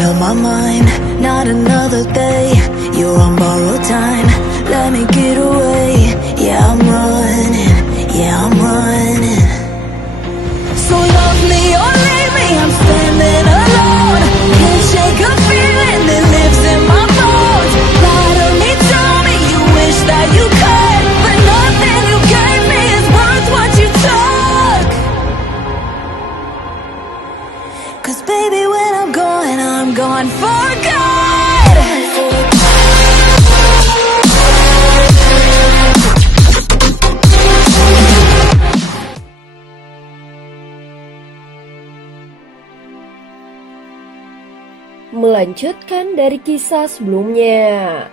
made up my mind, not another day. You're on borrowed time, let me get away. Yeah, I'm running, yeah, I'm running. So love me or leave me, I'm standing alone. Can't shake a feeling that lives in my bones. Lie to me, tell me you wish that you could, but nothing you gave me is worth what you took. Cause baby, when I'm gone for good. Melanjutkan dari kisah sebelumnya.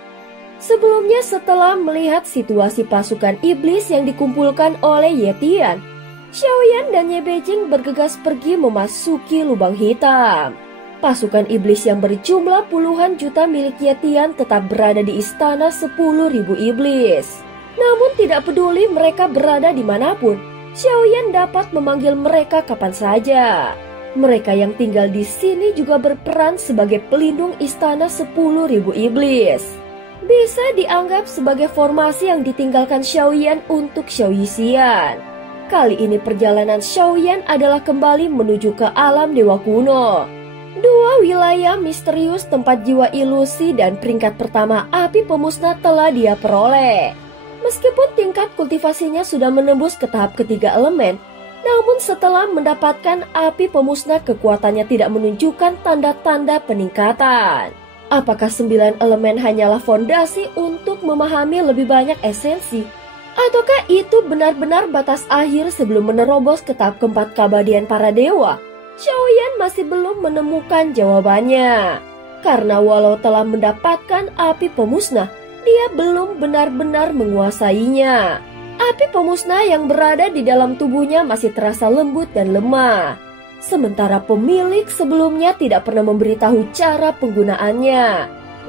Sebelumnya, setelah melihat situasi pasukan iblis yang dikumpulkan oleh Ye Tian, Xiaoyan dan Ye Beijing bergegas pergi memasuki lubang hitam. Pasukan iblis yang berjumlah puluhan juta milik Ye Tian tetap berada di istana 10.000 iblis. Namun tidak peduli mereka berada dimanapun, Xiaoyan dapat memanggil mereka kapan saja. Mereka yang tinggal di sini juga berperan sebagai pelindung istana 10.000 iblis. Bisa dianggap sebagai formasi yang ditinggalkan Xiaoyan untuk Xiao Yixian. Kali ini perjalanan Xiaoyan adalah kembali menuju ke alam dewa kuno. Dua wilayah misterius tempat jiwa ilusi dan peringkat pertama api pemusnah telah dia peroleh. Meskipun tingkat kultivasinya sudah menembus ke tahap ketiga elemen, namun setelah mendapatkan api pemusnah kekuatannya tidak menunjukkan tanda-tanda peningkatan. Apakah 9 elemen hanyalah fondasi untuk memahami lebih banyak esensi? Ataukah itu benar-benar batas akhir sebelum menerobos ke tahap keempat keabadian para dewa? Xiaoyan masih belum menemukan jawabannya. Karena walau telah mendapatkan api pemusnah, dia belum benar-benar menguasainya. Api pemusnah yang berada di dalam tubuhnya masih terasa lembut dan lemah. Sementara pemilik sebelumnya tidak pernah memberitahu cara penggunaannya.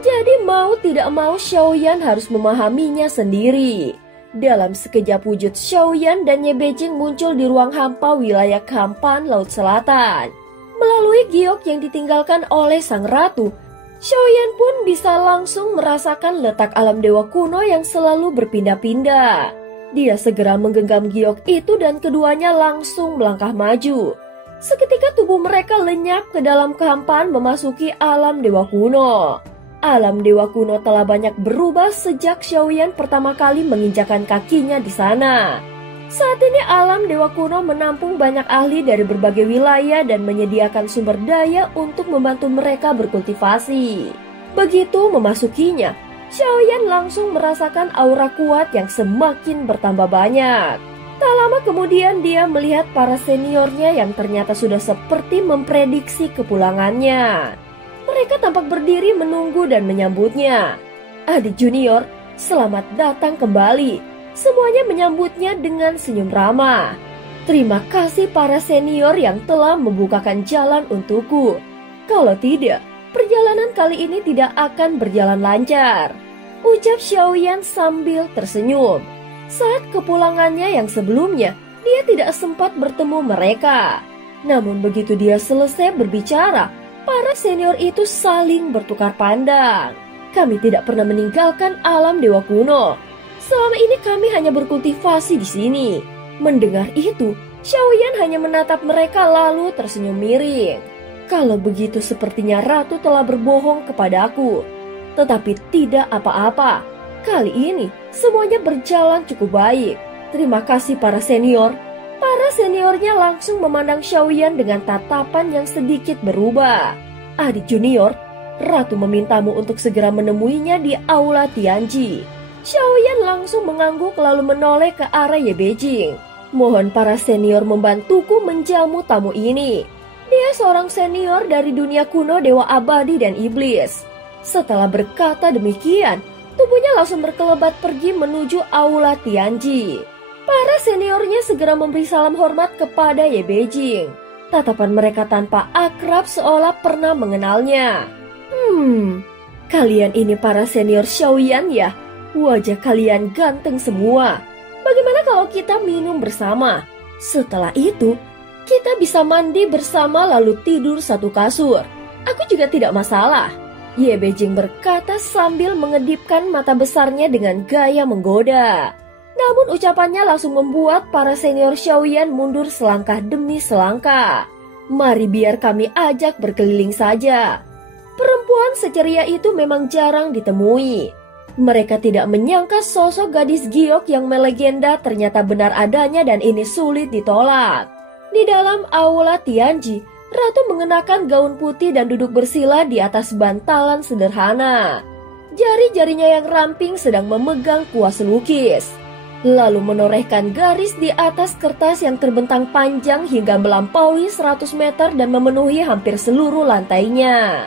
Jadi mau tidak mau Xiaoyan harus memahaminya sendiri. Dalam sekejap wujud Xiaoyan dan Ye Beijing muncul di ruang hampa wilayah Kampan Laut Selatan. Melalui giok yang ditinggalkan oleh sang ratu, Xiaoyan pun bisa langsung merasakan letak alam dewa kuno yang selalu berpindah-pindah. Dia segera menggenggam giok itu dan keduanya langsung melangkah maju. Seketika tubuh mereka lenyap ke dalam kehampaan memasuki alam dewa kuno. Alam dewa kuno telah banyak berubah sejak Xiaoyan pertama kali menginjakan kakinya di sana. Saat ini alam dewa kuno menampung banyak ahli dari berbagai wilayah dan menyediakan sumber daya untuk membantu mereka berkultivasi. Begitu memasukinya, Xiaoyan langsung merasakan aura kuat yang semakin bertambah banyak. Tak lama kemudian dia melihat para seniornya yang ternyata sudah seperti memprediksi kepulangannya. Mereka tampak berdiri menunggu dan menyambutnya. Adik junior, selamat datang kembali. Semuanya menyambutnya dengan senyum ramah. Terima kasih para senior yang telah membukakan jalan untukku. Kalau tidak, perjalanan kali ini tidak akan berjalan lancar, ucap Xiaoyan sambil tersenyum. Saat kepulangannya yang sebelumnya, dia tidak sempat bertemu mereka. Namun begitu dia selesai berbicara, para senior itu saling bertukar pandang. Kami tidak pernah meninggalkan alam dewa kuno. Selama ini kami hanya berkultivasi di sini. Mendengar itu, Xiaoyan hanya menatap mereka lalu tersenyum miring. Kalau begitu sepertinya ratu telah berbohong kepadaku. Tetapi tidak apa-apa. Kali ini semuanya berjalan cukup baik. Terima kasih para senior. Para seniornya langsung memandang Xiaoyan dengan tatapan yang sedikit berubah. Adik junior, ratu memintamu untuk segera menemuinya di aula Tianji. Xiaoyan langsung mengangguk lalu menoleh ke arah Ye Beijing. Mohon para senior membantuku menjamu tamu ini. Dia seorang senior dari dunia kuno dewa abadi dan iblis. Setelah berkata demikian, tubuhnya langsung berkelebat pergi menuju aula Tianji. Para seniornya segera memberi salam hormat kepada Ye Beijing. Tatapan mereka tanpa akrab seolah pernah mengenalnya. Kalian ini para senior Xiaoyan ya? Wajah kalian ganteng semua. Bagaimana kalau kita minum bersama? Setelah itu, kita bisa mandi bersama lalu tidur satu kasur. Aku juga tidak masalah, Ye Beijing berkata sambil mengedipkan mata besarnya dengan gaya menggoda. Namun ucapannya langsung membuat para senior Xiaoyan mundur selangkah demi selangkah. Mari biar kami ajak berkeliling saja. Perempuan seceria itu memang jarang ditemui. Mereka tidak menyangka sosok gadis giok yang melegenda ternyata benar adanya dan ini sulit ditolak. Di dalam aula Tianji, Ratu mengenakan gaun putih dan duduk bersila di atas bantalan sederhana. Jari-jarinya yang ramping sedang memegang kuas lukis, lalu menorehkan garis di atas kertas yang terbentang panjang hingga melampaui 100 meter dan memenuhi hampir seluruh lantainya.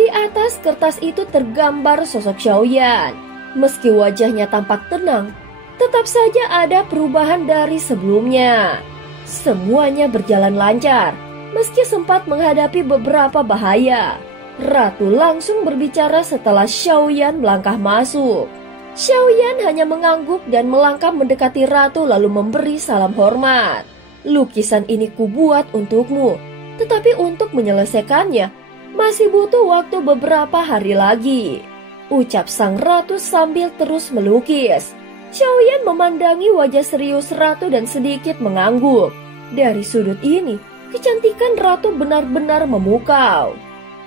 Di atas kertas itu tergambar sosok Xiaoyan. Meski wajahnya tampak tenang, tetap saja ada perubahan dari sebelumnya. Semuanya berjalan lancar. Meski sempat menghadapi beberapa bahaya, Ratu langsung berbicara setelah Xiaoyan melangkah masuk. Xiaoyan hanya mengangguk dan melangkah mendekati Ratu lalu memberi salam hormat. Lukisan ini kubuat untukmu, tetapi untuk menyelesaikannya, masih butuh waktu beberapa hari lagi, ucap sang Ratu sambil terus melukis. Xiaoyan memandangi wajah serius Ratu dan sedikit mengangguk. Dari sudut ini, kecantikan Ratu benar-benar memukau.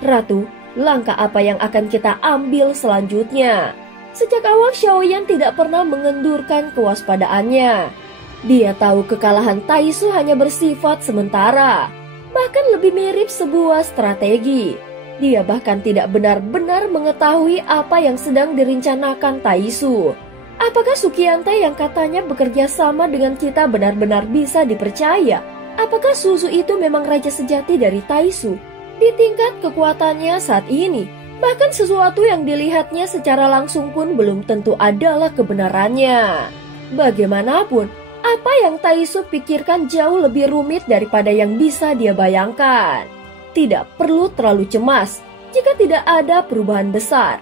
Ratu, langkah apa yang akan kita ambil selanjutnya? Sejak awal Xiaoyan tidak pernah mengendurkan kewaspadaannya. Dia tahu kekalahan Taisu hanya bersifat sementara, bahkan lebih mirip sebuah strategi. Dia bahkan tidak benar-benar mengetahui apa yang sedang direncanakan Taisu. Apakah Sukiante yang katanya bekerja sama dengan kita benar-benar bisa dipercaya? Apakah Suzu itu memang raja sejati dari Taisu? Di tingkat kekuatannya saat ini, bahkan sesuatu yang dilihatnya secara langsung pun belum tentu adalah kebenarannya. Bagaimanapun, apa yang Taisu pikirkan jauh lebih rumit daripada yang bisa dia bayangkan. Tidak perlu terlalu cemas jika tidak ada perubahan besar.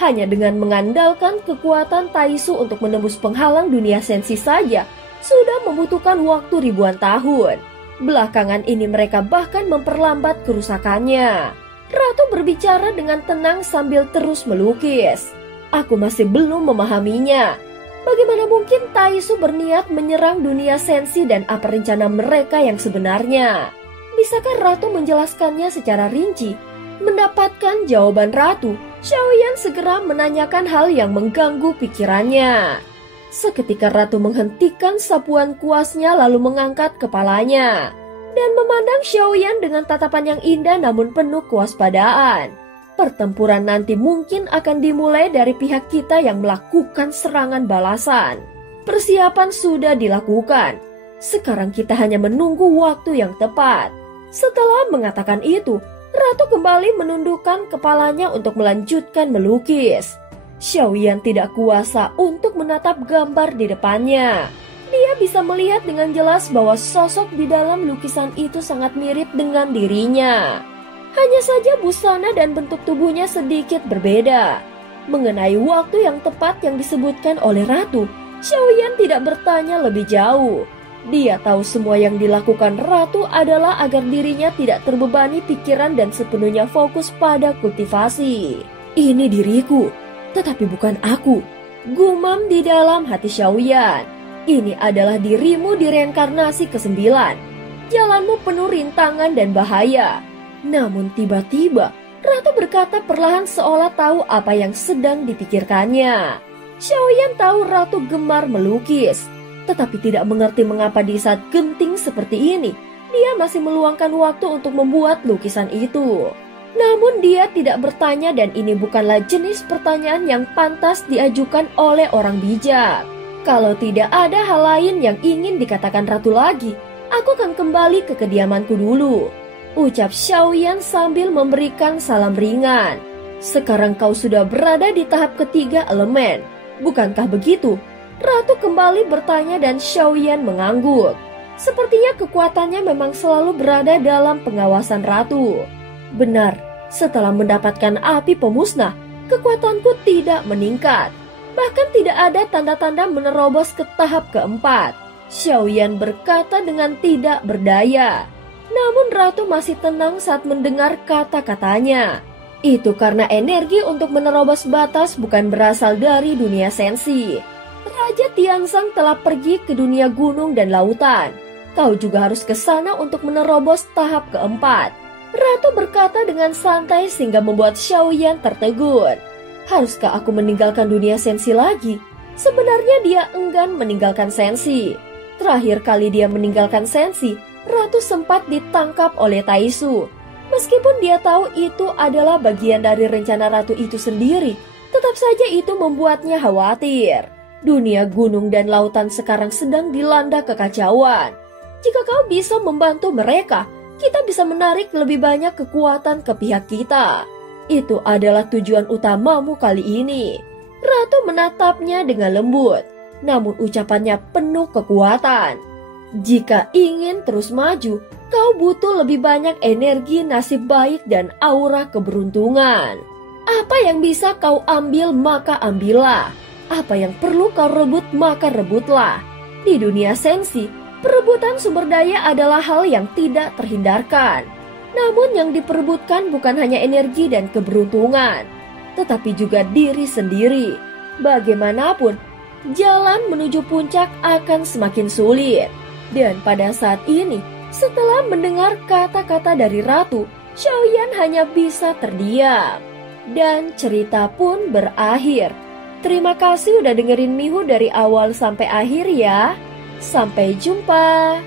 Hanya dengan mengandalkan kekuatan Taisu untuk menembus penghalang dunia sensi saja, sudah membutuhkan waktu ribuan tahun. Belakangan ini mereka bahkan memperlambat kerusakannya. Ratu berbicara dengan tenang sambil terus melukis. Aku masih belum memahaminya. Bagaimana mungkin Taisu berniat menyerang dunia sensi dan apa rencana mereka yang sebenarnya? Bisakah Ratu menjelaskannya secara rinci? Mendapatkan jawaban Ratu, Xiaoyan segera menanyakan hal yang mengganggu pikirannya. Seketika Ratu menghentikan sapuan kuasnya lalu mengangkat kepalanya dan memandang Xiaoyan dengan tatapan yang indah namun penuh kewaspadaan. Pertempuran nanti mungkin akan dimulai dari pihak kita yang melakukan serangan balasan. Persiapan sudah dilakukan. Sekarang kita hanya menunggu waktu yang tepat. Setelah mengatakan itu, Ratu kembali menundukkan kepalanya untuk melanjutkan melukis. Xiaoyan tidak kuasa untuk menatap gambar di depannya. Dia bisa melihat dengan jelas bahwa sosok di dalam lukisan itu sangat mirip dengan dirinya. Hanya saja busana dan bentuk tubuhnya sedikit berbeda. Mengenai waktu yang tepat yang disebutkan oleh Ratu, Xiaoyan tidak bertanya lebih jauh. Dia tahu semua yang dilakukan Ratu adalah agar dirinya tidak terbebani pikiran dan sepenuhnya fokus pada kultivasi. Ini diriku, tetapi bukan aku, gumam di dalam hati Xiaoyan. Ini adalah dirimu di reinkarnasi ke-9. Jalanmu penuh rintangan dan bahaya. Namun tiba-tiba, Ratu berkata perlahan seolah tahu apa yang sedang dipikirkannya. Xiaoyan tahu Ratu gemar melukis, tetapi tidak mengerti mengapa di saat genting seperti ini, dia masih meluangkan waktu untuk membuat lukisan itu. Namun dia tidak bertanya dan ini bukanlah jenis pertanyaan yang pantas diajukan oleh orang bijak. Kalau tidak ada hal lain yang ingin dikatakan Ratu lagi, aku akan kembali ke kediamanku dulu, ucap Xiaoyan sambil memberikan salam ringan. Sekarang kau sudah berada di tahap ketiga elemen, bukankah begitu? Ratu kembali bertanya dan Xiaoyan mengangguk. Sepertinya kekuatannya memang selalu berada dalam pengawasan Ratu. Benar, setelah mendapatkan api pemusnah, kekuatanku tidak meningkat. Bahkan tidak ada tanda-tanda menerobos ke tahap keempat. Xiaoyan berkata dengan tidak berdaya. Namun Ratu masih tenang saat mendengar kata-katanya. Itu karena energi untuk menerobos batas bukan berasal dari dunia sensi. Raja Tianzang telah pergi ke dunia gunung dan lautan. Kau juga harus ke sana untuk menerobos tahap keempat. Ratu berkata dengan santai sehingga membuat Xiaoyan tertegun. Haruskah aku meninggalkan dunia sensi lagi? Sebenarnya dia enggan meninggalkan sensi. Terakhir kali dia meninggalkan sensi, Ratu sempat ditangkap oleh Taisu. Meskipun dia tahu itu adalah bagian dari rencana Ratu itu sendiri, tetap saja itu membuatnya khawatir. Dunia gunung dan lautan sekarang sedang dilanda kekacauan. Jika kau bisa membantu mereka, kita bisa menarik lebih banyak kekuatan ke pihak kita. Itu adalah tujuan utamamu kali ini. Ratu menatapnya dengan lembut, namun ucapannya penuh kekuatan. Jika ingin terus maju, kau butuh lebih banyak energi nasib baik dan aura keberuntungan. Apa yang bisa kau ambil maka ambillah. Apa yang perlu kau rebut maka rebutlah. Di dunia sensi, perebutan sumber daya adalah hal yang tidak terhindarkan. Namun yang diperebutkan bukan hanya energi dan keberuntungan, tetapi juga diri sendiri. Bagaimanapun, jalan menuju puncak akan semakin sulit. Dan pada saat ini, setelah mendengar kata-kata dari Ratu, Xiaoyan hanya bisa terdiam. Dan cerita pun berakhir. Terima kasih udah dengerin Mihu dari awal sampai akhir ya. Sampai jumpa.